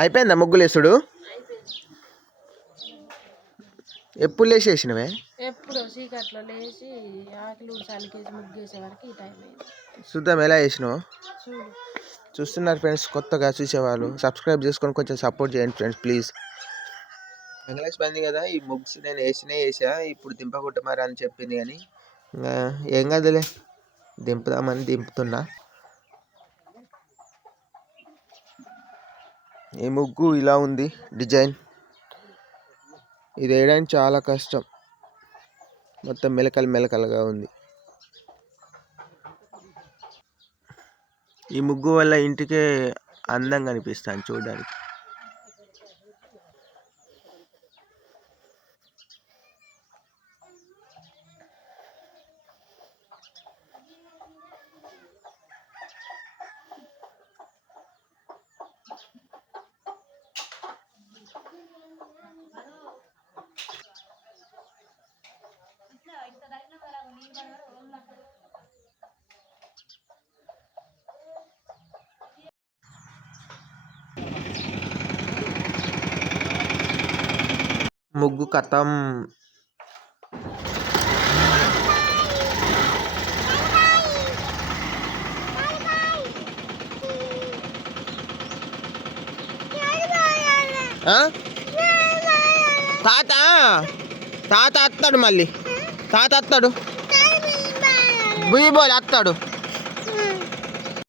అయిపోయిందా ముగ్గులేసుడు? ఎప్పుడు లేచేసినవే? ఎప్పుడు చీకట్లో లేచి ఆకులు చలికేసి ముగ్గేసే వరకు ఈ టైం అయింది. చూద్దాం ఎలా వేసినావు. చూడు చూస్తున్నారు ఫ్రెండ్స్, కొత్తగా చూసేవాళ్ళు సబ్స్క్రైబ్ చేసుకొని కొంచెం సపోర్ట్ చేయండి ఫ్రెండ్స్ ప్లీజ్. వెంకటేష్ బంది కదా, ఈ ముగ్స్ నేను వేసా ఇప్పుడు దింపకుంటే అని చెప్పింది, కానీ ఏం కదలే దింపుదామని దింపుతున్నా. ఈ ముగ్గు ఇలా ఉంది డిజైన్. ఇది వేయడానికి చాలా కష్టం, మొత్తం మెలకలుగా ఉంది. ఈ ముగ్గు వల్ల ఇంటికే అందంగా అనిపిస్తాను చూడడానికి. ముగ్గు కథం. తాత వస్తాడు, మళ్ళీ తాత వస్తాడు, బుయ్యి బోల్ వస్తాడు.